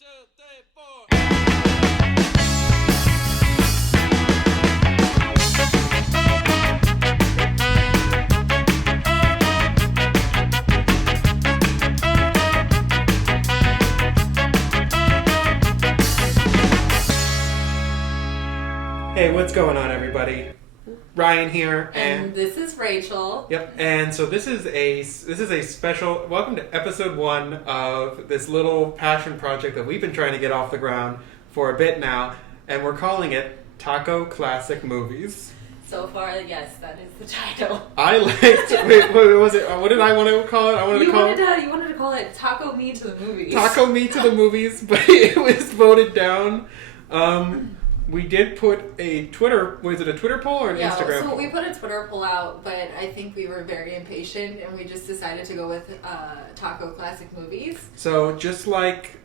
Hey, what's going on, everybody? Ryan here, and this is Rachel. Yep, and so this is a special welcome to episode 1 of this little passion project that we've been trying to get off the ground for a bit now, and we're calling it Taco Classic Movies. So far, yes, that is the title. I liked. Wait, what was it? What did I want to call it? You wanted to call it Taco Me to the Movies. Taco Me to the Movies, but it was voted down. We did put a Twitter... Was it a Twitter poll or an Instagram poll? So we put a Twitter poll out, but I think we were very impatient, and we just decided to go with Taco Classic Movies. So just like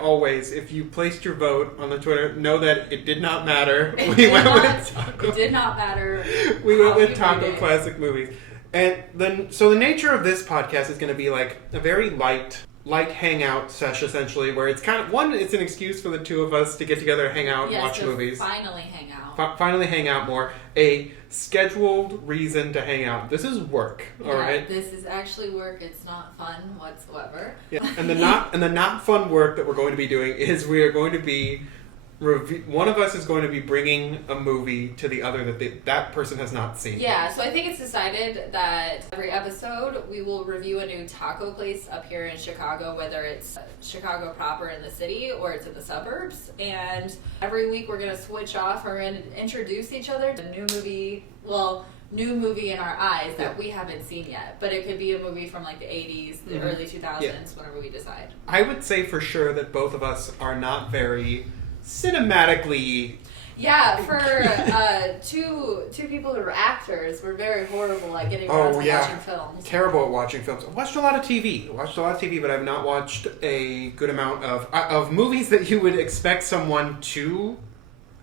always, if you placed your vote on the Twitter, know that it did not matter. It did not matter. We went with Taco Classic Movies. And then, so the nature of this podcast is going to be like a very light hangout session, essentially, where it's kind of it's an excuse for the two of us to get together and hang out and watch movies. Finally hang out. Finally hang out more. A scheduled reason to hang out. This is work, all right? This is actually work. It's not fun whatsoever. Yeah, and the not fun work that we're going to be doing is we are going to be one of us is going to be bringing a movie to the other that person has not seen. Yeah, so I think it's decided that every episode we will review a new taco place up here in Chicago, whether it's Chicago proper in the city or it's in the suburbs. And every week we're going to switch off or introduce each other to a new movie in our eyes that we haven't seen yet. But it could be a movie from like the 80s, the early 2000s, whenever we decide. I would say for sure that both of us are not very cinematically... Yeah, for two people who are actors, we're very horrible at getting around to watching films. Terrible at watching films. I watched a lot of TV, but I've not watched a good amount of movies that you would expect someone to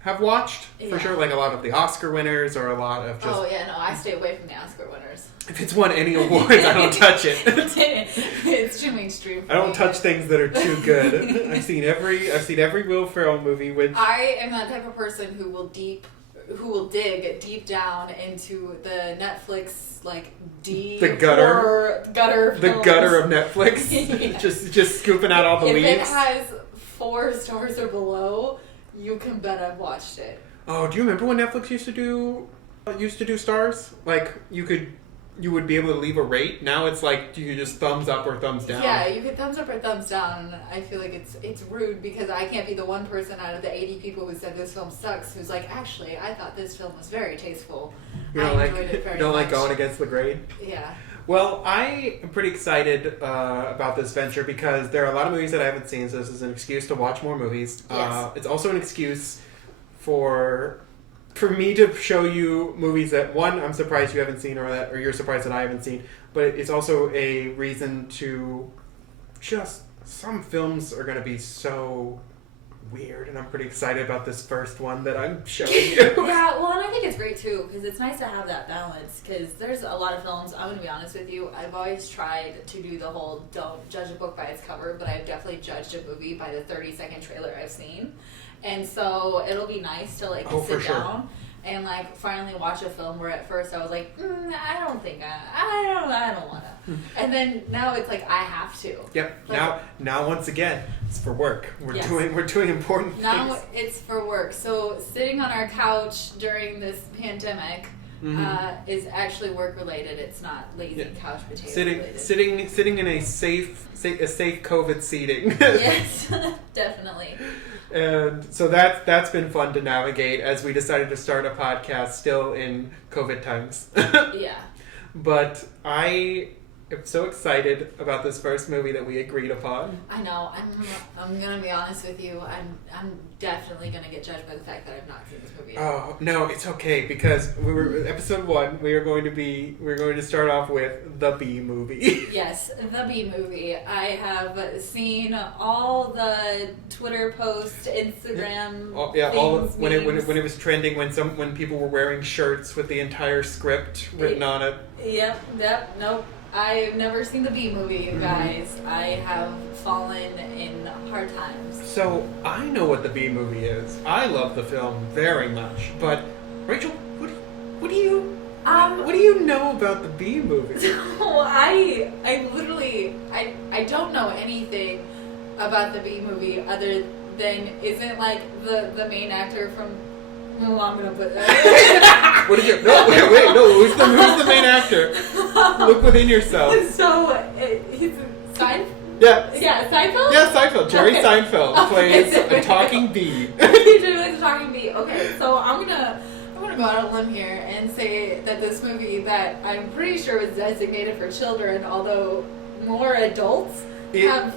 have watched, for sure. Like a lot of the Oscar winners or a lot of just... I stay away from the Oscar winners. If it's won any awards, I don't touch it. It's too mainstream for I don't touch things that are too good. I've seen every Will Ferrell movie, which... I am that type of person who will dig deep down into the Netflix, the gutter films. The gutter of Netflix. Yeah. Just scooping out all the leaves. If it has 4 stars or below, you can bet I've watched it. Oh, do you remember when Netflix used to do stars? Like, you would be able to leave a rate. Now it's like, you just thumbs up or thumbs down. Yeah, you could thumbs up or thumbs down. I feel like it's rude because I can't be the one person out of the 80 people who said this film sucks who's like, actually, I thought this film was very tasteful. I enjoyed it very much. You don't like going against the grain? Yeah. Well, I am pretty excited about this venture because there are a lot of movies that I haven't seen, so this is an excuse to watch more movies. Yes. It's also an excuse for me to show you movies that, one, I'm surprised you haven't seen or you're surprised that I haven't seen, but it's also a reason to some films are going to be so weird, and I'm pretty excited about this first one that I'm showing you. Yeah, well, and I think it's great too because it's nice to have that balance because there's a lot of films, I'm going to be honest with you, I've always tried to do the whole don't judge a book by its cover, but I've definitely judged a movie by the 30-second trailer I've seen. And so it'll be nice to sit down and finally watch a film where at first I was like, I don't think I don't want to. And then now it's like I have to. Yep. Now once again, it's for work. We're doing important things. Now it's for work. So sitting on our couch during this pandemic is actually work related. It's not lazy couch potato related. Sitting in a safe COVID seating. Yes, definitely. And so that's been fun to navigate as we decided to start a podcast still in COVID times. Yeah. But I am so excited about this first movie that we agreed upon. I know. I'm gonna be honest with you. I'm definitely gonna get judged by the fact that I've not seen this movie yet. Oh no, it's okay because we were episode 1. We're going to start off with the B movie. Yes, the B movie. I have seen all the Twitter posts, Instagram. When it was trending when people were wearing shirts with the entire script written on it. Yep. Nope. I've never seen the Bee Movie, you guys. I have fallen in hard times. So I know what the Bee Movie is. I love the film very much. But Rachel, what do you know about the Bee Movie? So I literally I don't know anything about the Bee Movie other than isn't like the main actor from. Well, I'm gonna put that. What did you? No, wait, no. Who's the main actor? Look within yourself. So he's Seinfeld. Yeah. Yeah, Seinfeld. Yeah, Seinfeld. Jerry Seinfeld plays a talking bee. He plays a talking bee. Okay, so I'm gonna go out on a limb here and say that this movie that I'm pretty sure was designated for children, although more adults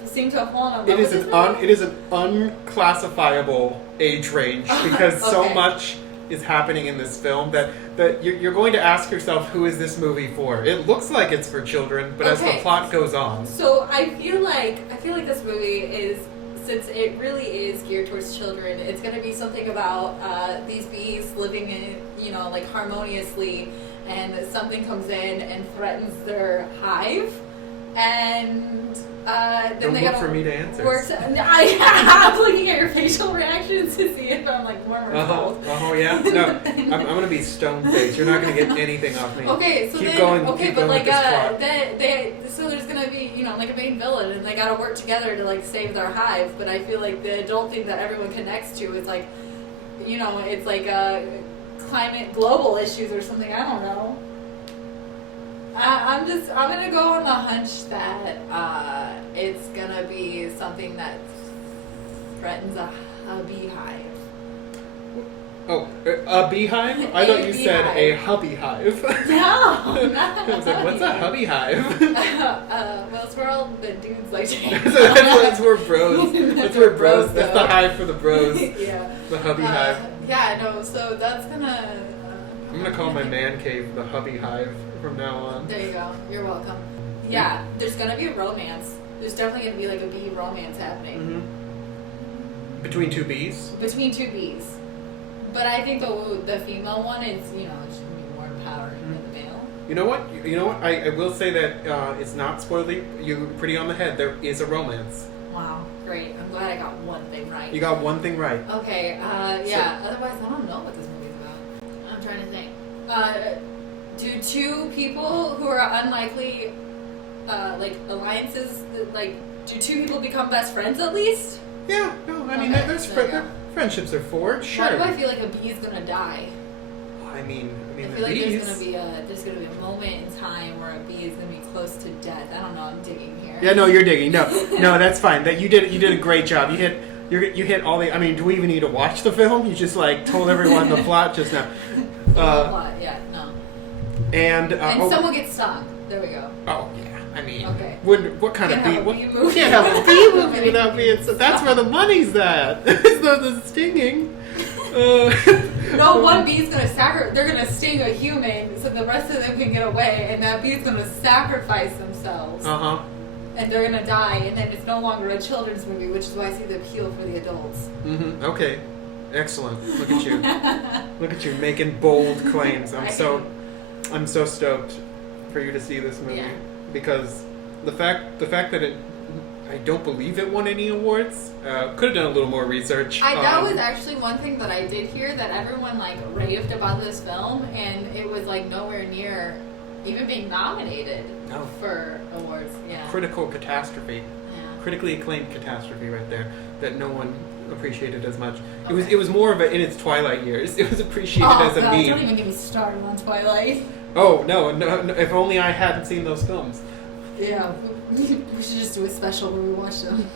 seem to have fallen in love with this movie. It is an unclassifiable age range because so much is happening in this film that you're going to ask yourself, who is this movie for? It looks like it's for children, but as the plot goes on. So I feel like this movie is, since it really is geared towards children, it's going to be something about these bees living in, like harmoniously, and something comes in and threatens their hive, and then Don't they look for me to answer. I'm looking at your facial reactions to see if I'm like warm or cold. Yeah. No, I'm gonna be stone faced. You're not gonna get anything off me. Okay, so keep then going, okay, keep but going like with this plot. so there's gonna be like a main villain, and they gotta work together to like save their hive. But I feel like the adult thing that everyone connects to is like, it's like climate global issues or something. I don't know. I'm gonna go on the hunch that it's gonna be something that threatens a beehive. Oh, a beehive? I thought you said a hubby hive. No, I was like, what's a hubby hive? Well, it's where all the dudes like to that's where bros. That's where bros. That's the hive for the bros. Yeah. The hubby hive. Yeah, no. So that's gonna. I'm gonna call my man cave the hubby hive from now on. There you go. You're welcome. Yeah, there's gonna be a romance. There's definitely gonna be like a bee romance happening. Mm-hmm. Between two bees? Between two bees. But I think the female one is, it should be more empowering than the male. You know what? I will say that it's not spoilery. You're pretty on the head. There is a romance. Wow, great. I'm glad I got one thing right. You got one thing right. Okay, yeah. So, otherwise, I don't know what this movie's about. I'm trying to think. Do two people who are unlikely, alliances, do two people become best friends at least? Yeah, no, I mean, friendships are forged, sure. Why do I feel like a bee is gonna die? I mean, I feel like there's gonna be a moment in time where a bee is gonna be close to death. I don't know. I'm digging here. Yeah, no, you're digging. No, that's fine. That you did a great job. You hit all the. I mean, do we even need to watch the film? You just told everyone the plot just now. Plot, yeah, no. And someone gets stung. There we go. Oh yeah. I mean, okay. What kind of bee? Movie. Can't have a bee movie without being. So that's where the money's at. the stinging. No, one bee's gonna they're gonna sting a human, so the rest of them can get away, and that bee's gonna sacrifice themselves. And they're gonna die, and then it's no longer a children's movie, which is why I see the appeal for the adults. Mm-hmm. Okay. Excellent. Look at you. Look at you making bold claims. I'm so stoked for you to see this movie because the fact that I don't believe it won any awards. Could have done a little more research. That was actually one thing that I did hear, that everyone raved about this film, and it was nowhere near even being nominated for awards. Yeah. Critical catastrophe. Yeah. Critically acclaimed catastrophe right there that no one appreciated as much. Okay. It was more of in its twilight years. It was appreciated as a meme. Don't even get me started on Twilight. Oh no! If only I hadn't seen those films. Yeah, we should just do a special where we watch them.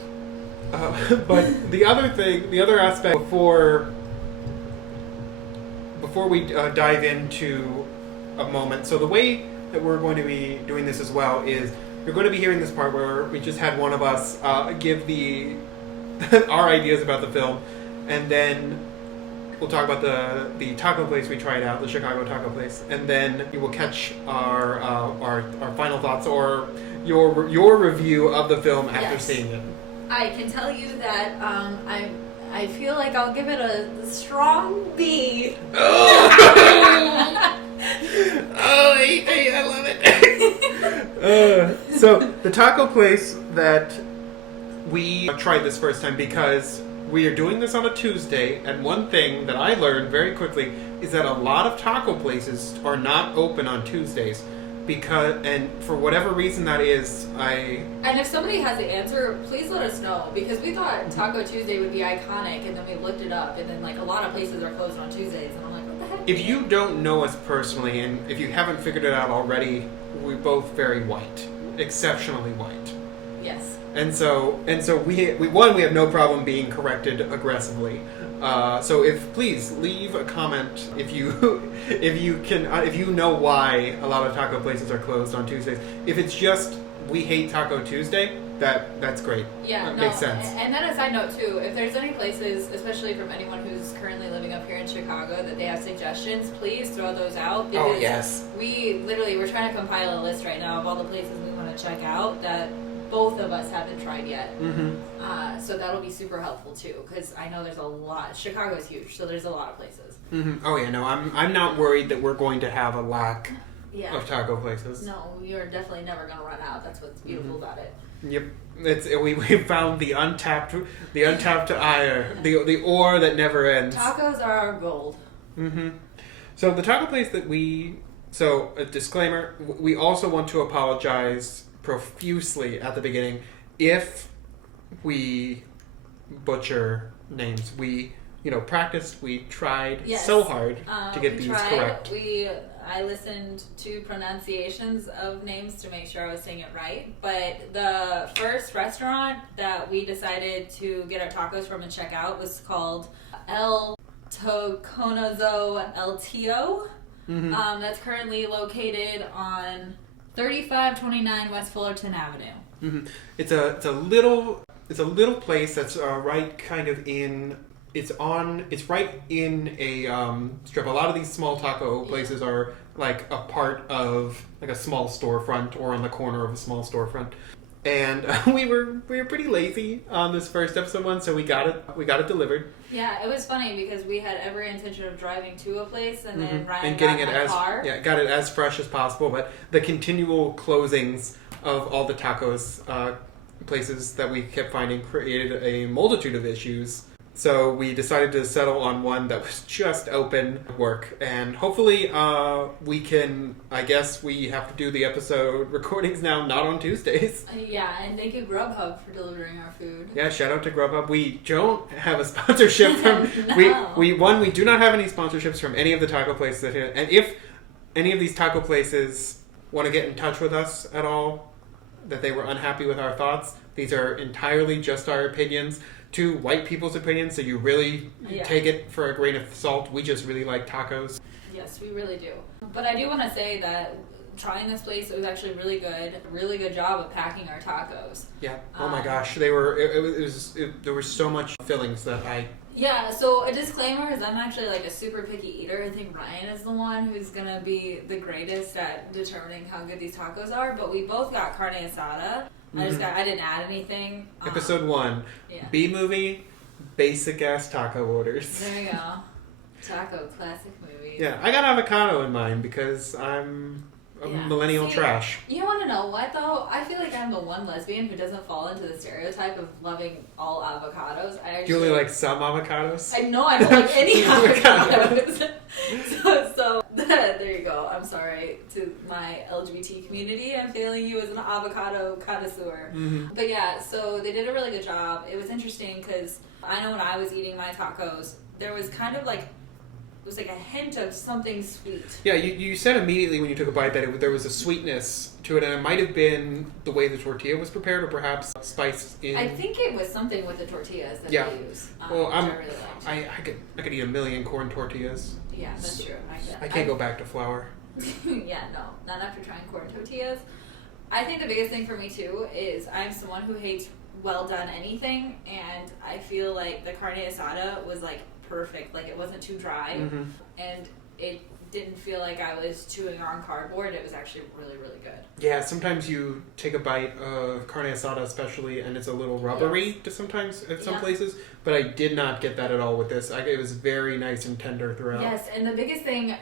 But the other aspect before we dive into a moment. So the way that we're going to be doing this as well is you're going to be hearing this part where we just had one of us give our ideas about the film, and then we'll talk about the taco place we tried out, the Chicago taco place, and then you will catch our final thoughts or your review of the film after seeing it. I can tell you that I feel like I'll give it a strong B. Oh, I love it. So the taco place that we tried this first time because we are doing this on a Tuesday, and one thing that I learned very quickly is that a lot of taco places are not open on Tuesdays and for whatever reason that is, And if somebody has the answer, please let us know, because we thought Taco Tuesday would be iconic, and then we looked it up, and then like a lot of places are closed on Tuesdays, and I'm like, what the heck? If you don't know us personally, and if you haven't figured it out already, we're both very white, exceptionally white. Yes. And so we have no problem being corrected aggressively. So please leave a comment if you know why a lot of taco places are closed on Tuesdays. If it's just we hate Taco Tuesday, that's great. Yeah, that makes sense. And then a side note too, if there's any places, especially from anyone who's currently living up here in Chicago, that they have suggestions, please throw those out. Because yes. we're trying to compile a list right now of all the places we want to check out that both of us haven't tried yet. Mm-hmm. So that'll be super helpful too, because I know there's a lot. Chicago's huge, so there's a lot of places. Mm-hmm. Oh yeah, no, I'm not worried that we're going to have a lack of taco places. No, you're definitely never going to run out. That's what's beautiful about it. Yep, we found the untapped ire, the ore that never ends. Tacos are our gold. Mm-hmm. So the taco place that a disclaimer, we also want to apologize profusely at the beginning if we butcher names. We practiced, we tried so hard to get these correct. I listened to pronunciations of names to make sure I was saying it right, but the first restaurant that we decided to get our tacos from and check out was called El Taconazo El Tio. Mm-hmm. That's currently located on 3529 West Fullerton Avenue. Mm-hmm. It's a little place that's right kind of in. It's right in a strip. A lot of these small taco places are like a part of like a small storefront or on the corner of a small storefront. And we were pretty lazy on this first episode one, so we got it delivered. Yeah, it was funny because we had every intention of driving to a place, and then Ryan and getting got in my car. Yeah, got it as fresh as possible. But the continual closings of all the tacos places that we kept finding created a multitude of issues. So we decided to settle on one that was just open work. And hopefully we can, I guess we have to do the episode recordings now, not on Tuesdays. Yeah, and thank you Grubhub for delivering our food. Yeah, shout out to Grubhub. We don't have a sponsorship from... No. We do not have any sponsorships from any of the taco places that here. And if any of these taco places want to get in touch with us at all, that they were unhappy with our thoughts, these are entirely just our opinions. To white people's opinions, so you really take it for a grain of salt. We just really like tacos. Yes, we really do. But I do want to say that trying this place, it was actually really good job of packing our tacos. Yeah. Oh my gosh, they were. There was so much fillings that I. Yeah. So a disclaimer is I'm actually like a super picky eater. I think Ryan is the one who's gonna be the greatest at determining how good these tacos are. But we both got carne asada. I didn't add anything. Episode 1. Yeah. B-movie, basic ass taco orders. There you go. Taco classic movie. Yeah, I got avocado in mine because I'm a millennial trash. You want to know what though? I feel like I'm the one lesbian who doesn't fall into the stereotype of loving all avocados. Do you only like some avocados? I don't like any avocados. so there you go. I'm sorry to my LGBT community. I'm failing you as an avocado connoisseur. Mm-hmm. But yeah, so they did a really good job. It was interesting because I know when I was eating my tacos, there was kind of like, it was like a hint of something sweet. Yeah, you said immediately when you took a bite that there was a sweetness to it, and it might have been the way the tortilla was prepared, or perhaps spice in. I think it was something with the tortillas that they use. Well, I really liked. I could eat a million corn tortillas. Yeah, that's true. I can't go back to flour. Yeah, no, not after trying corn tortillas. I think the biggest thing for me too is I'm someone who hates well done anything, and I feel like the carne asada was like perfect. Like it wasn't too dry, and it didn't feel like I was chewing on cardboard. It was actually really, really good. Yeah, sometimes you take a bite of carne asada especially, and it's a little rubbery to sometimes at some places, but I did not get that at all with this. It was very nice and tender throughout. Yes, and the biggest thing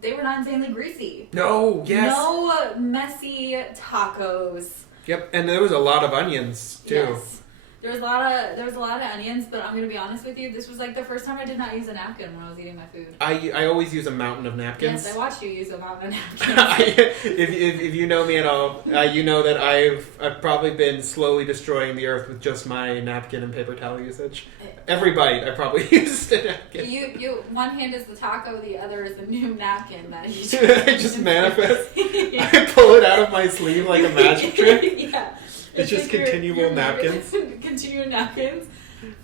they were not insanely greasy. No, yes. No messy tacos. Yep, and there was a lot of onions too. Yes. There was a lot of onions, but I'm gonna be honest with you. This was like the first time I did not use a napkin when I was eating my food. I always use a mountain of napkins. Yes, I watched you use a mountain of napkins. if you know me at all, you know that I've probably been slowly destroying the earth with just my napkin and paper towel usage. Every bite, I probably used a napkin. You one hand is the taco, the other is the new napkin that you I just manifest. Yeah. I pull it out of my sleeve like a magic trick. Yeah. It's just like continual napkins. Continual napkins.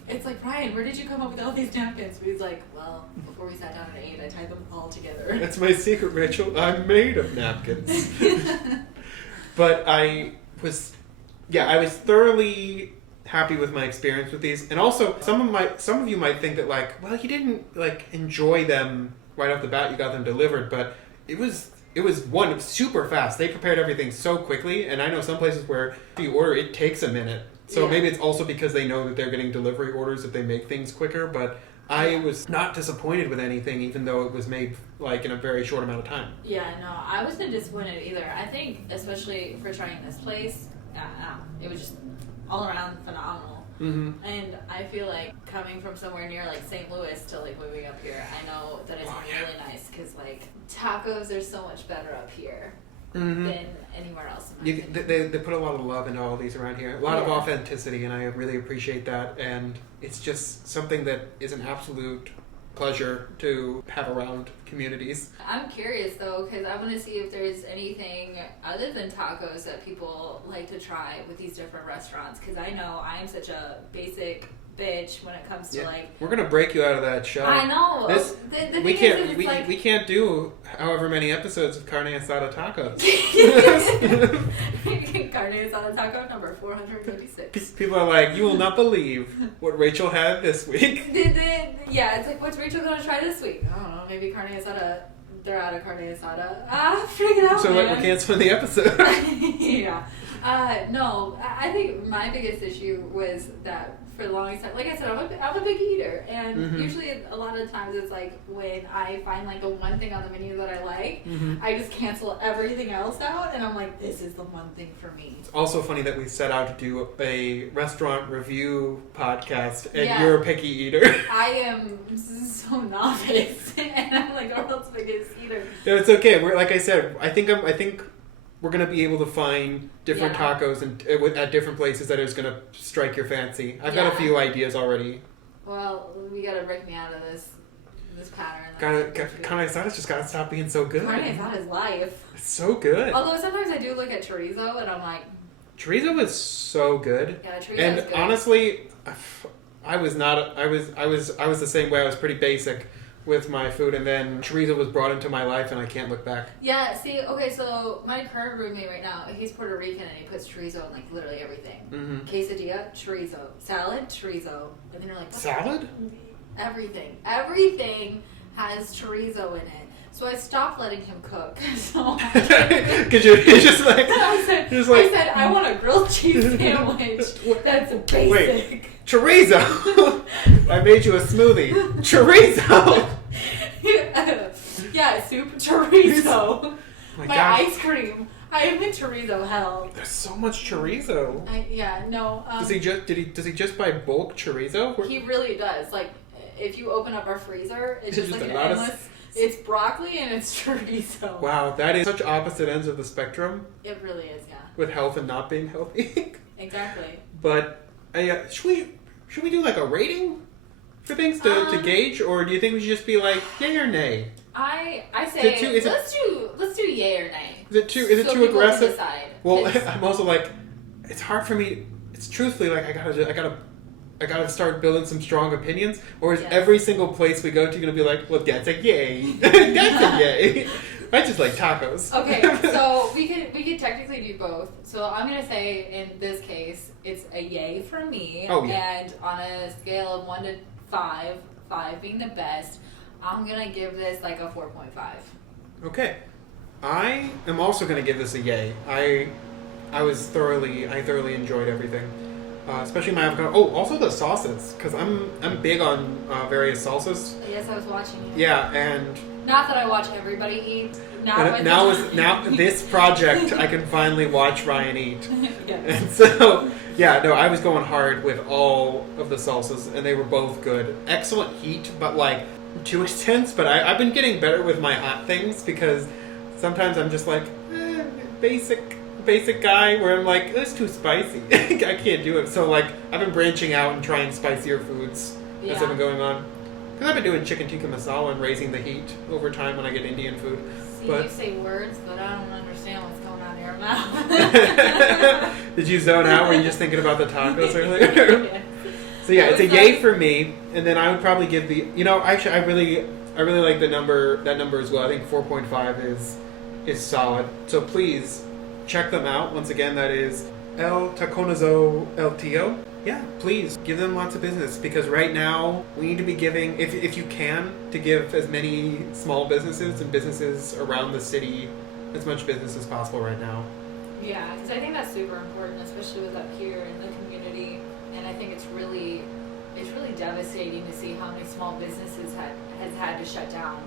It's like, Ryan, where did you come up with all these napkins? He's like, well, before we sat down and ate, I tied them all together. That's my secret, Rachel. I'm made of napkins. But I was thoroughly happy with my experience with these. And also, some of you might think that, like, well, you didn't, like, enjoy them right off the bat. You got them delivered. But it was super fast. They prepared everything so quickly, and I know some places where if you order, it takes a minute. So maybe it's also because they know that they're getting delivery orders if they make things quicker, but I was not disappointed with anything, even though it was made, like, in a very short amount of time. Yeah, no, I wasn't disappointed either. I think, especially for trying this place, it was just all around phenomenal. Mm-hmm. And I feel like coming from somewhere near like St. Louis to like moving up here, I know that it's really nice because like tacos are so much better up here than anywhere else. They put a lot of love into all these around here, a lot of authenticity, and I really appreciate that. And it's just something that is an absolute pleasure to have around communities. I'm curious though, because I want to see if there's anything other than tacos that people like to try with these different restaurants, because I know I am such a basic bitch when it comes to like... We're gonna break you out of that shell. I know. We can't do however many episodes of carne asada tacos. Carne asada taco number 436. People are like, you will not believe what Rachel had this week. Yeah, it's like, what's Rachel gonna try this week? I don't know, maybe carne asada. They're out of carne asada. Freak it out, so man. We're canceling the episode. Yeah. No, I think my biggest issue was that for the longest time, like I said, I'm a big eater, and usually a lot of times it's like when I find like the one thing on the menu that I like, I just cancel everything else out, and I'm like, this is the one thing for me. It's also funny that we set out to do a restaurant review podcast, and you're a picky eater. I am so novice, and I'm like the world's biggest eater. No, it's okay. We're like I said, I think we're gonna be able to find different tacos and at different places that is gonna strike your fancy. I've got a few ideas already. Well, we gotta break me out of this pattern. Carne asada's just gotta stop being so good. Carne asada is life. It's so good. Although sometimes I do look at chorizo and I'm like, chorizo is so good. Yeah, chorizo and is good. Honestly, I was the same way. I was pretty basic with my food, and then chorizo was brought into my life, and I can't look back. Yeah, see, okay, so my current roommate right now, he's Puerto Rican, and he puts chorizo in, like, literally everything. Quesadilla, chorizo. Salad, chorizo. And then you're like... Salad? Everything. Everything has chorizo in it. So I stopped letting him cook. Because you're just like... I said, I want a grilled cheese sandwich that's basic. Wait, chorizo? I made you a smoothie. Chorizo? Yeah, soup, chorizo. My gosh. ice cream. I am in chorizo hell. There's so much chorizo. No. Does he just buy bulk chorizo? He really does. Like, if you open up our freezer, it's just like an endless... It's broccoli and it's chorizo. Wow, that is such opposite ends of the spectrum. It really is, yeah. With health and not being healthy. Exactly. But should we do like a rating for things to gauge, or do you think we should just be like yay or nay? I say let's do yay or nay. Is it too aggressive? Decide, well, I'm also like, it's hard for me. It's truthfully like I gotta start building some strong opinions, or is every single place we go to going to be like, well, that's a yay. That's a yay. I just like tacos. Okay, so we could technically do both. So I'm going to say in this case, it's a yay for me. Oh, yeah. And on a scale of 1 to 5, 5 being the best, I'm going to give this like a 4.5. Okay. I am also going to give this a yay. I thoroughly enjoyed everything. especially my avocado. Oh, also the sauces, because I'm big on various salsas. Yes, I was watching it. Yeah, and Not that I watch everybody eat. Now this project I can finally watch Ryan eat. Yeah. And so I was going hard with all of the salsas, and they were both good. Excellent heat, but like too intense. But I've been getting better with my hot things because sometimes I'm just like basic guy where I'm like, it's too spicy. I can't do it. So like I've been branching out and trying spicier foods as I've been going on. Because I've been doing chicken tikka masala and raising the heat over time when I get Indian food. See, you say words, but I don't understand what's going on in your mouth. Did you zone out? Were you just thinking about the tacos earlier? Yeah. So yeah, it's a yay for me. And then I would probably give actually I really like that number as well. I think 4.5 is solid. So please check them out. Once again, that is El Taconazo El Tío. Yeah, please give them lots of business because right now we need to be giving, if you can, to give as many small businesses and businesses around the city as much business as possible right now. Yeah, because I think that's super important, especially with up here in the community. And I think it's really devastating to see how many small businesses has had to shut down.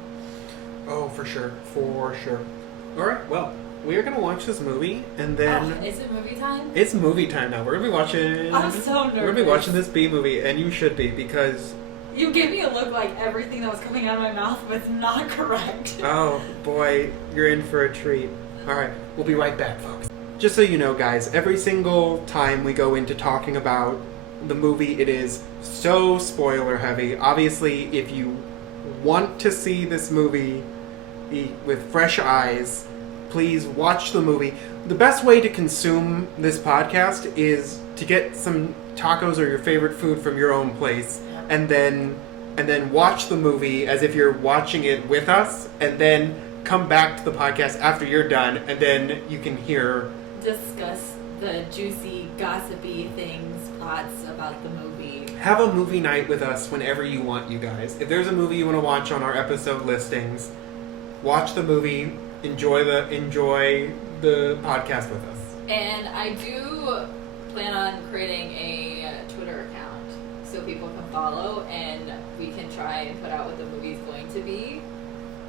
Oh, for sure. All right, well, we are going to watch this movie, and then... is it movie time? It's movie time now. We're going to be watching... I'm so nervous. We're going to be watching this B movie, and you should be, because... You gave me a look like everything that was coming out of my mouth was not correct. Oh, boy, you're in for a treat. All right, we'll be right back, folks. Just so you know, guys, every single time we go into talking about the movie, it is so spoiler-heavy. Obviously, if you want to see this movie with fresh eyes... Please watch the movie. The best way to consume this podcast is to get some tacos or your favorite food from your own place, and then watch the movie as if you're watching it with us, and then come back to the podcast after you're done, and then you can discuss the juicy, gossipy plots about the movie. Have a movie night with us whenever you want, you guys. If there's a movie you want to watch on our episode listings, watch the movie. Enjoy the podcast with us. And I do plan on creating a Twitter account so people can follow and we can try and put out what the movie's going to be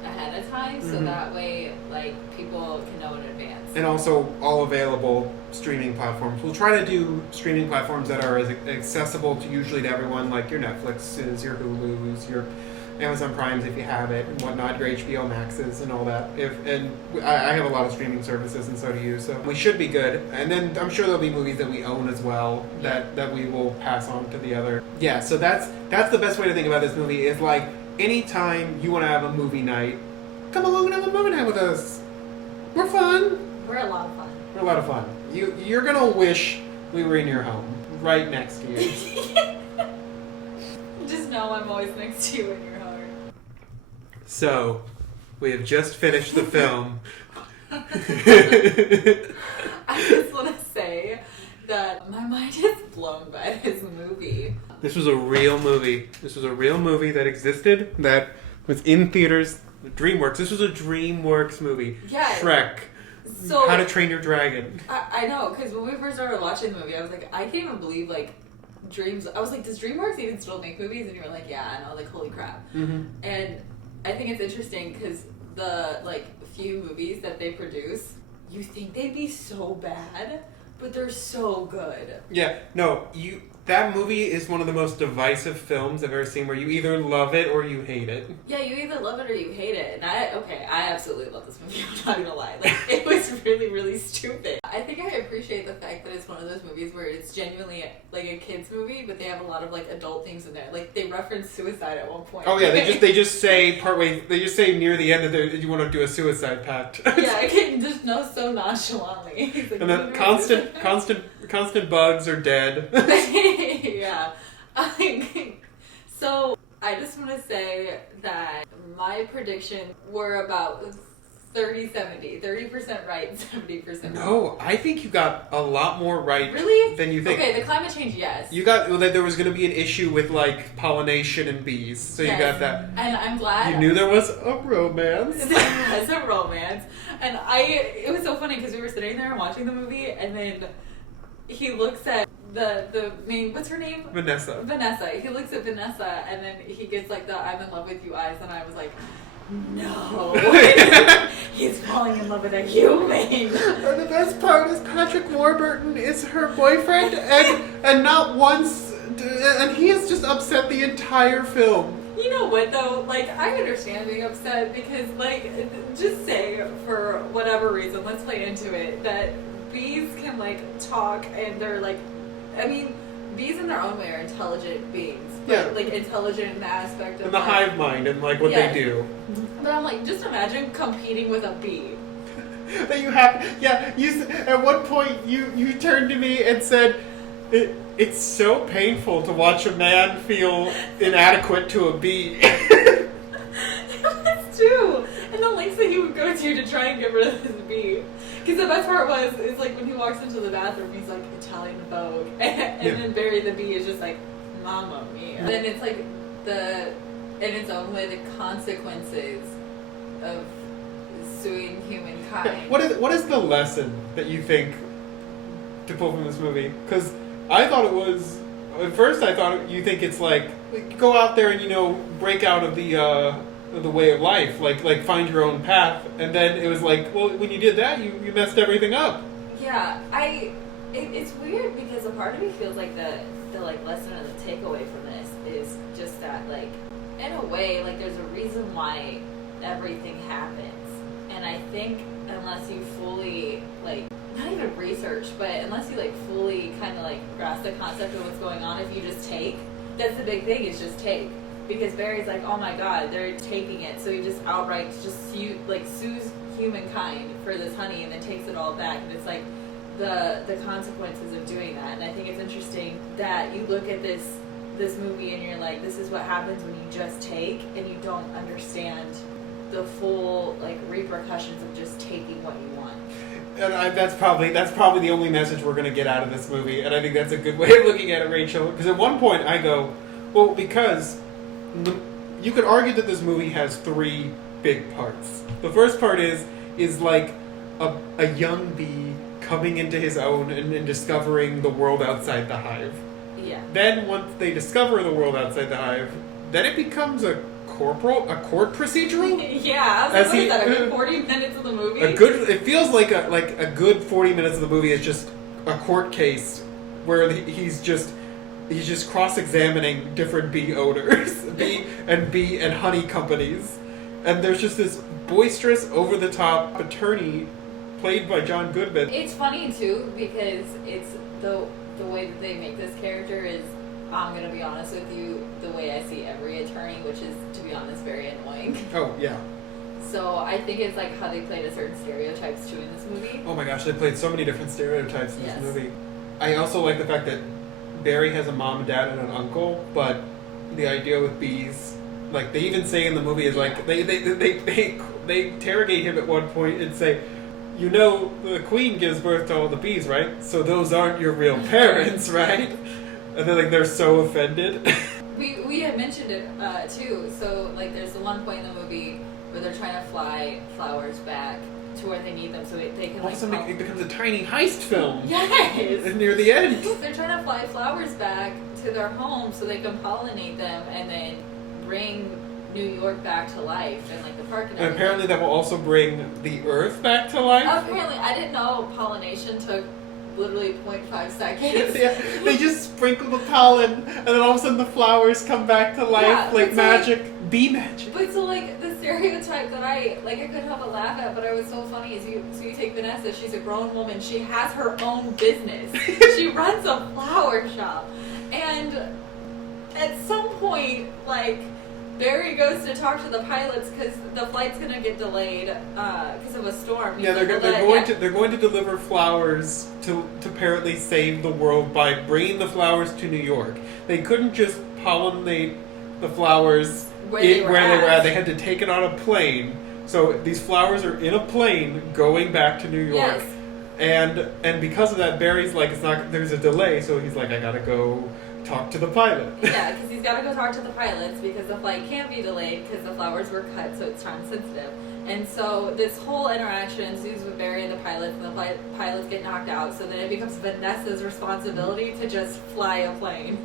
ahead of time, so that way like people can know in advance. And also all available streaming platforms. We'll try to do streaming platforms that are as accessible to everyone, like your Netflixes, your Hulus, your Amazon Primes if you have it, and whatnot, your HBO Maxes and all that. I have a lot of streaming services, and so do you, so we should be good. And then I'm sure there'll be movies that we own as well that we will pass on to the other. Yeah, so that's the best way to think about this movie, is like anytime you want to have a movie night, come along and have a movie night with us. We're fun. We're a lot of fun. You're gonna wish we were in your home, right next to you. Just know I'm always next to you in your heart. So, we have just finished the film. I just want to say that my mind is blown by this movie. This was a real movie. This was a real movie that existed, that was in theaters. DreamWorks. This was a DreamWorks movie. Yeah. Shrek. So, How to Train Your Dragon. I know, because when we first started watching the movie, I was like, I can't even believe, like, I was like, does DreamWorks even still make movies? And you were like, yeah. And I was like, holy crap. Mm-hmm. And I think it's interesting because the, like, few movies that they produce, you think they'd be so bad, but they're so good. Yeah, no, that movie is one of the most divisive films I've ever seen, where you either love it or you hate it. Yeah, you either love it or you hate it. And I absolutely love this movie, I'm not gonna lie. Like, it was really, really stupid. I think I appreciate the fact that it's one of those movies where it's genuinely like a kid's movie, but they have a lot of like adult themes in there. Like, they reference suicide at one point. Oh yeah, they just say they just say near the end that you want to do a suicide pact. Yeah, I can just know so nonchalantly. Like, and then constant bugs are dead. Yeah. So, I just want to say that my predictions were about 30-70. 30% right, 70% wrong. No, I think you got a lot more right really? Than you think. Okay, the climate change, yes. You got that there was going to be an issue with, like, pollination and bees. So yes. You got that. And I'm glad. You knew there was a romance. There was a romance. And it was so funny because we were sitting there and watching the movie, and then he looks at the main, what's her name? Vanessa. Vanessa. He looks at Vanessa and then he gets like the I'm in love with you eyes, and I was like, no. He's falling in love with a human. And the best part is Patrick Warburton is her boyfriend, and not once, and he is just upset the entire film. You know what though? Like, I understand being upset because, like, just say for whatever reason, let's play into it, that bees can like talk and they're like, I mean, bees in their own way are intelligent beings. Yeah. Like intelligent in the aspect of And the hive mind and like what they do. But I'm like, just imagine competing with a bee. That you have, yeah. You at one point you turned to me and said, "It's so painful to watch a man feel inadequate to a bee." That's true. And the lengths that he would go to try and get rid of his bee. Because the best part is like when he walks into the bathroom, he's like Italian Vogue, and then Barry the bee is just like, Mamma mia. And then it's like in its own way, the consequences of suing humankind. What is the lesson that you think to pull from this movie? Because I thought it was, at first I thought you think it's like go out there and break out of the way of life, like find your own path, and then it was like, well, when you did that, you messed everything up. Yeah, it's weird because a part of me feels like the like lesson or the takeaway from this is just that, like, in a way, like, there's a reason why everything happens, and I think unless you fully, like, not even research, but unless you like fully kind of like grasp the concept of what's going on, if you just take, that's the big thing, is just take. Because Barry's like, oh my god, they're taking it, so he just outright just sues humankind for this honey and then takes it all back, and it's like the consequences of doing that. And I think it's interesting that you look at this movie and you're like, this is what happens when you just take and you don't understand the full like repercussions of just taking what you want. And that's probably the only message we're going to get out of this movie, and I think that's a good way of looking at it, Rachel. Because at one point I go, well, because you could argue that this movie has three big parts. The first part is like a young bee coming into his own and discovering the world outside the hive. Yeah. Then once they discover the world outside the hive, then it becomes a court procedural. Yeah, I was like, what is that, a good 40 minutes of the movie? It feels like a good 40 minutes of the movie is just a court case where he's just cross-examining different bee owners, bee and honey companies, and there's just this boisterous, over-the-top attorney played by John Goodman. It's funny too because it's the way that they make this character is, I'm gonna be honest with you, the way I see every attorney, which is, to be honest, very annoying. Oh yeah. So I think it's like how they played a certain stereotypes too in this movie. Oh my gosh, they played so many different stereotypes in Yes. this movie. I also like the fact that Barry has a mom and dad and an uncle, but the idea with bees, like they even say in the movie, is like they interrogate him at one point and say, the queen gives birth to all the bees, right? So those aren't your real parents, right? And they're so offended. We had mentioned it too. So like there's the one point in the movie where they're trying to fly flowers back to where they need them, so they can like. Also, it becomes a tiny heist film. Yes. Near the end. They're trying to fly flowers back to their home so they can pollinate them and then bring New York back to life and like the park and everything. And apparently that will also bring the Earth back to life. Apparently, I didn't know pollination took literally 0.5 seconds. Yeah, they just sprinkle the pollen, and then all of a sudden the flowers come back to life, like magic, bee magic. But so like the stereotype that I couldn't help but laugh at, but I was so funny is you take Vanessa, she's a grown woman, she has her own business, she runs a flower shop, and at some point like Barry goes to talk to the pilots because the flight's gonna get delayed because of a storm. Yeah, they're going to deliver flowers to apparently save the world by bringing the flowers to New York. They couldn't just pollinate the flowers where they were at. They had to take it on a plane. So these flowers are in a plane going back to New York. Yes. And because of that, Barry's like, there's a delay, so he's like, I gotta go talk to the pilot. Yeah, because he's got to go talk to the pilots because the flight can't be delayed because the flowers were cut, so it's time sensitive. And so this whole interaction ensues with Barry and the pilots, and the pilots get knocked out. So then it becomes Vanessa's responsibility to just fly a plane.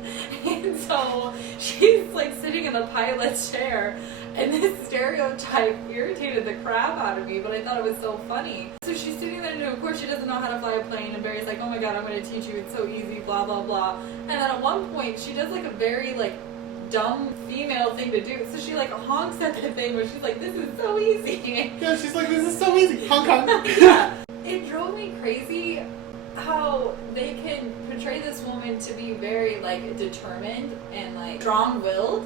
And so she's like sitting in the pilot's chair, and this stereotype irritated the crap out of me, but I thought it was so funny. So she's sitting there, and of course she doesn't know how to fly a plane, and Barry's like, oh my god, I'm going to teach you, it's so easy, blah, blah, blah. And then at one point, she does like a very like dumb female thing to do. So she like honks at the thing where she's like, this is so easy. Yeah, she's like, this is so easy. Honk, honk. Yeah. It drove me crazy how they can portray this woman to be very like determined and like strong-willed.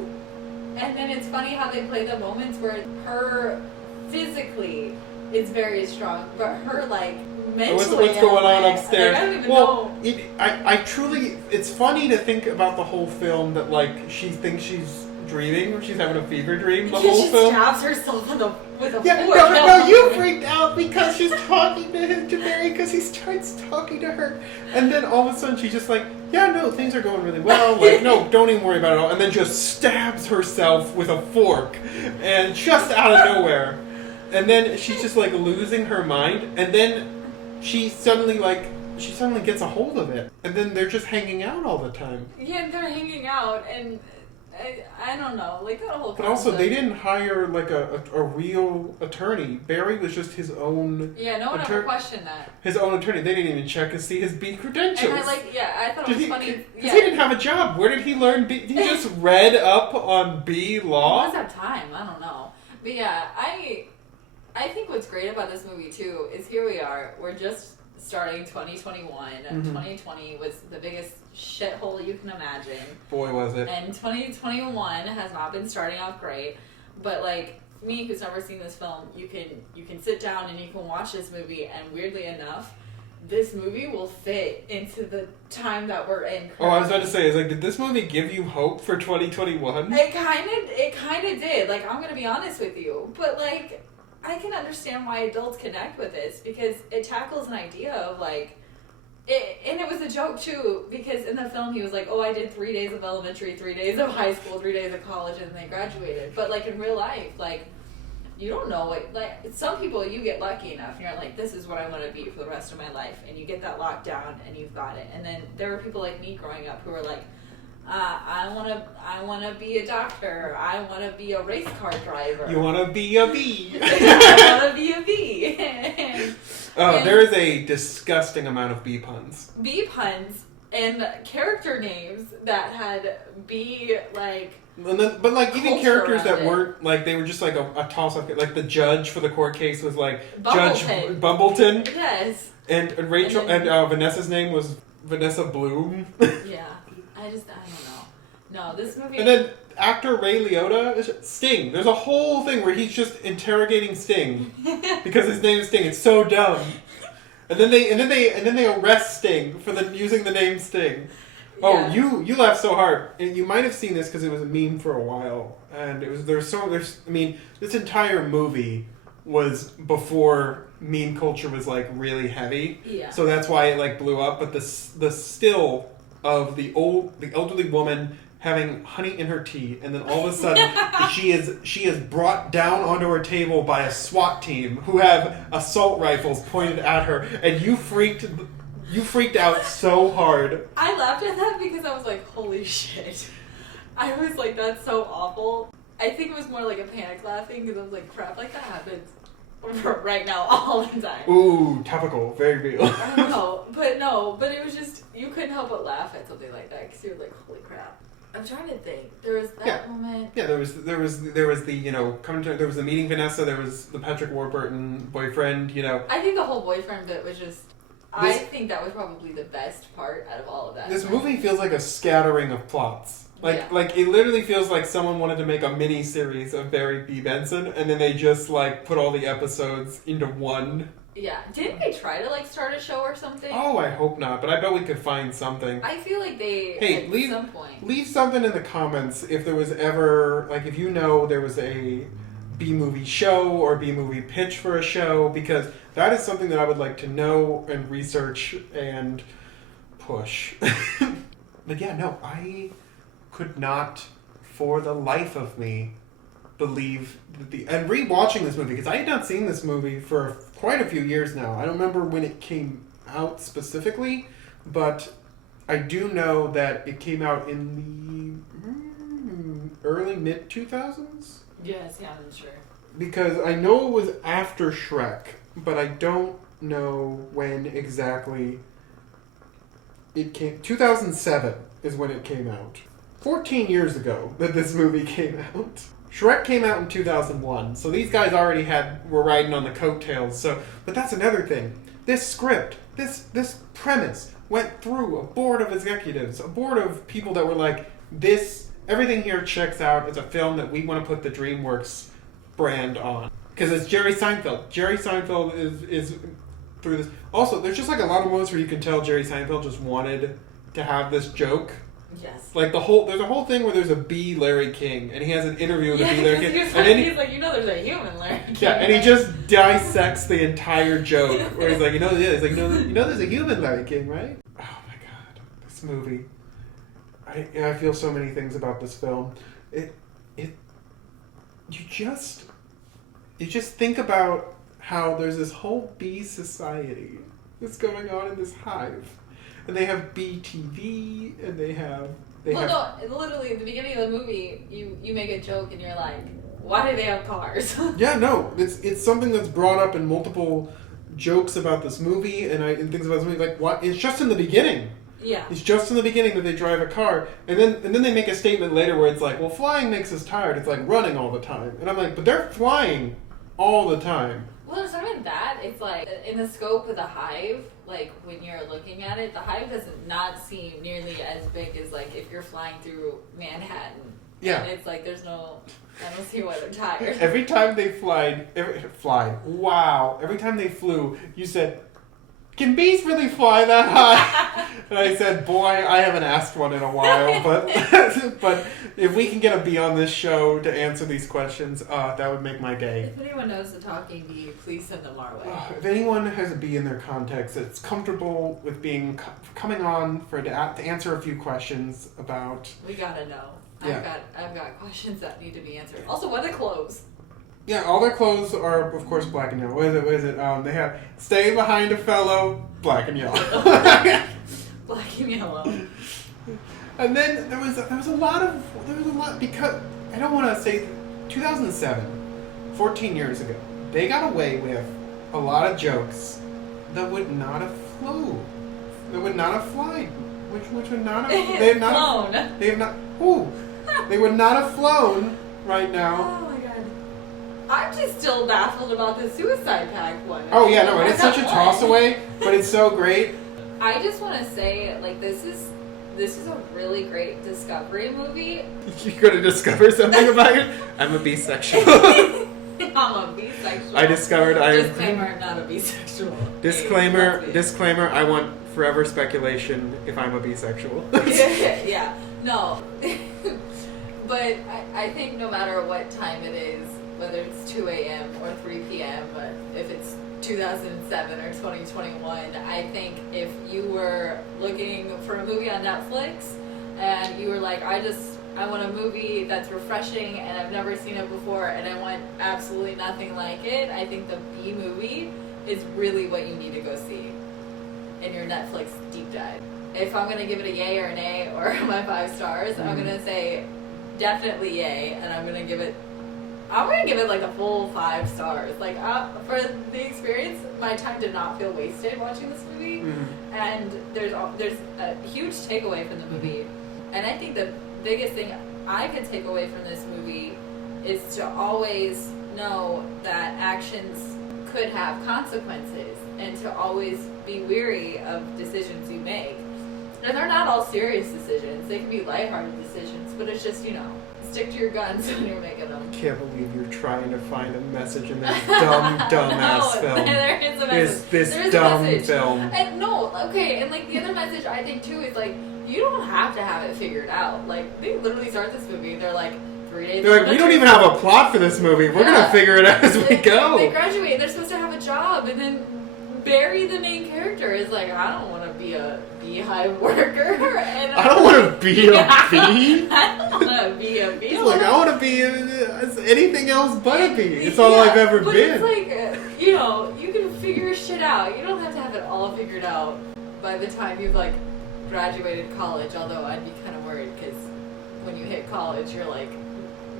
And then it's funny how they play the moments where her physically is very strong, but her like mentally. What's going on upstairs? Like, I don't even know. I truly, it's funny to think about the whole film that like she thinks she's dreaming, or she's having a fever dream the whole she film. stabs herself with a fork. No, you freaked out because she's talking to Barry because he starts talking to her, and then all of a sudden she's just like, yeah, no, things are going really well. Like, no, don't even worry about it all. And then just stabs herself with a fork, and just out of nowhere, and then she's just like losing her mind, and then she suddenly gets a hold of it, and then they're just hanging out all the time. Yeah, they're hanging out, and I don't know, like that whole. But also, they didn't hire like a real attorney. Barry was just his own. Yeah, no one ever questioned that. His own attorney. They didn't even check to see his B credentials. And I thought it was funny because he didn't have a job. Where did he learn B? He just read up on B law. He must have time. I don't know, but yeah, I think what's great about this movie too is here we are. We're just starting 2021. Mm-hmm. 2020 was the biggest shithole you can imagine. Boy, was it. And 2021 has not been starting off great. But like me, who's never seen this film, you can sit down and you can watch this movie, and weirdly enough, this movie will fit into the time that we're in currently. Oh, I was about to say, did this movie give you hope for 2021? It kind of did. Like, I'm gonna be honest with you, but like, I can understand why adults connect with this because it tackles an idea of like, and it was a joke too because in the film he was like, oh, I did 3 days of elementary, 3 days of high school, 3 days of college, and then graduated. But like in real life, like, you don't know what, like, some people you get lucky enough and you're like, this is what I want to be for the rest of my life, and you get that locked down and you've got it. And then there were people like me growing up who were like, I want to be a doctor. I want to be a race car driver. You want to be a bee. I want to be a bee. and there is a disgusting amount of bee puns. Bee puns and character names that had bee, like... But like even characters that weren't, like, they were just like a toss-up. Like the judge for the court case was like Judge Bumbleton. Yes. And Rachel, and Vanessa's name was Vanessa Bloom. Yeah. I don't know. No, this movie... And then actor Ray Liotta, Sting. There's a whole thing where he's just interrogating Sting because his name is Sting. It's so dumb. And then they arrest Sting for using the name Sting. Oh, yeah. You laughed so hard. And you might have seen this because it was a meme for a while. And this entire movie was before meme culture was like really heavy. Yeah. So that's why it like blew up. But the still of the elderly woman having honey in her tea, and then all of a sudden she is brought down onto her table by a SWAT team who have assault rifles pointed at her, and you freaked out so hard. I laughed at that because I was like, holy shit. I was like, that's so awful. I think it was more like a panic laughing because I was like, crap, like that happens right now all the time. Ooh, topical, very real. I don't know, but it was just, you couldn't help but laugh at something like that because you were like, holy crap. I'm trying to think. There was that moment. Yeah, there was the there was the meeting Vanessa. There was the Patrick Warburton boyfriend. I think the whole boyfriend bit was just. I think that was probably the best part out of all of that. This movie feels like a scattering of plots. Like it literally feels like someone wanted to make a mini series of Barry B. Benson, and then they just like put all the episodes into one. Yeah. Didn't they try to like start a show or something? Oh, I hope not, but I bet we could find something. I feel like they at some point. Leave something in the comments if there was ever, like, if you know there was a B-movie show or B-movie pitch for a show, because that is something that I would like to know and research and push. But yeah, no, I could not, for the life of me, believe that and rewatching this movie, because I had not seen this movie for quite a few years now. I don't remember when it came out specifically, but I do know that it came out in the early mid 2000s. Yes, yeah, I'm sure. Because I know it was after Shrek, but I don't know when exactly it came. 2007 is when it came out. 14 years ago that this movie came out. Shrek came out in 2001, so these guys already were riding on the coattails. But that's another thing. This script, this premise went through a board of executives, a board of people that were like, everything here checks out. It's a film that we want to put the DreamWorks brand on. Because it's Jerry Seinfeld. Jerry Seinfeld is through this. Also, there's just like a lot of moments where you can tell Jerry Seinfeld just wanted to have this joke. Yes. Like there's a whole thing where there's a B. Larry King, and he has an interview with a B. Larry King. He's like, there's a human Larry King. Yeah, and he just dissects the entire joke. Where he's like, there's a human Larry King, right? Oh my god, this movie. I feel so many things about this film. You just think about how there's this whole bee society that's going on in this hive. And they have BTV, and literally, at the beginning of the movie, you make a joke, and you're like, why do they have cars? Yeah, no, it's something that's brought up in multiple jokes about this movie, and things about this movie, like, what? It's just in the beginning. Yeah. It's just in the beginning that they drive a car, and then they make a statement later where it's like, well, flying makes us tired, it's like running all the time. And I'm like, but they're flying all the time. Well, it's not even that. It's like, in the scope of the hive, like, when you're looking at it, the hive does not seem nearly as big as, like, if you're flying through Manhattan. Yeah. And it's like, I don't see why they're tired. Every time they every time they flew, you said, can bees really fly that high? And I said, boy, I haven't asked one in a while, but but if we can get a bee on this show to answer these questions, that would make my day. If anyone knows the talking bee, please send them our way. If anyone has a bee in their context that's comfortable with coming on to answer a few questions about... We gotta know. Yeah. I've got questions that need to be answered. Also, what are the clothes? Yeah, all their clothes are, of course, black and yellow. What is it? They have stay behind a fellow, black and yellow. Black and yellow. And then there was a lot, because, I don't want to say, 2007, 14 years ago, they got away with a lot of jokes that would not have flown. That would not have flied. Which would not have... They have not flown. They have not... Ooh. They would not have flown right now. Oh my god. I'm just still baffled about the suicide pact one. Oh yeah, no, and it's such a toss away, but it's so great. I just want to say, like, this is a really great discovery movie. You're gonna discover something about it? I'm a bisexual. I'm a bisexual. I discovered Disclaimer, I'm not a bisexual. Disclaimer, I want forever speculation if I'm a bisexual. Yeah. No. But I think no matter what time it is, whether it's 2 a.m. or 3 p.m., but if it's 2007 or 2021, I think if you were looking for a movie on Netflix and you were like, I want a movie that's refreshing and I've never seen it before and I want absolutely nothing like it, I think the B movie is really what you need to go see in your Netflix deep dive. If I'm going to give it a yay or an A or my 5 stars, I'm going to say definitely yay, and I'm going to give it like a full 5 stars. Like, for the experience, my time did not feel wasted watching this movie, and there's a huge takeaway from the movie, and I think the biggest thing I could take away from this movie is to always know that actions could have consequences, and to always be weary of decisions you make. And they're not all serious decisions. They can be lighthearted decisions, but it's just, stick to your guns when you're making them. I can't believe you're trying to find a message in this dumb-ass film. There is a message. This dumb film. And and like the other message I think too is like, you don't have to have it figured out. Like, they literally start this movie, they're like, 3 days. They're like, we don't even have a plot for this movie. We're gonna figure it out as we go. They graduate. They're supposed to have a job, and then Barry, the main character, is like, I don't want to be a beehive worker. And I don't want to be a bee. I don't want to be a bee. He's like, I want to be anything else but a bee. It's all I've ever but been. It's like, you know, you can figure shit out. You don't have to have it all figured out by the time you've, like, graduated college. Although I'd be kind of worried because when you hit college, you're, like,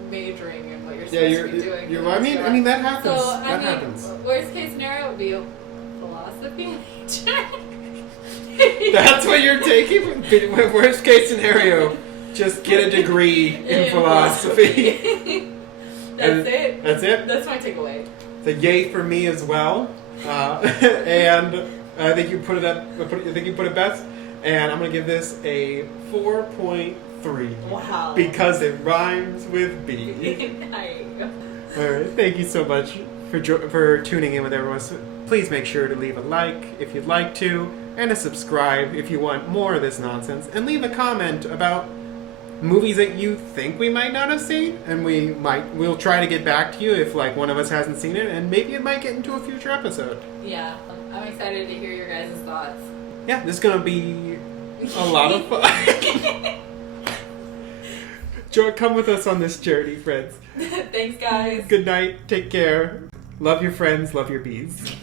majoring in what you're supposed to be doing. I mean, that happens. So, that happens. Worst case scenario would be a philosophy major. That's what you're taking? Worst case scenario, just get a degree in philosophy. That's it. That's it? That's my takeaway. It's a yay for me as well. And I think you put it up. I think you put it best. And I'm going to give this a 4.3. Wow. Because it rhymes with B. Alright, thank you so much for tuning in with everyone. So please make sure to leave a like if you'd like to, and a subscribe if you want more of this nonsense, and leave a comment about movies that you think we might not have seen, and we'll try to get back to you if like one of us hasn't seen it, and maybe it might get into a future episode. Yeah, I'm excited to hear your guys' thoughts. Yeah, this is gonna be a lot of fun. Come with us on this journey, friends. Thanks, guys. Good night. Take care. Love your friends. Love your bees.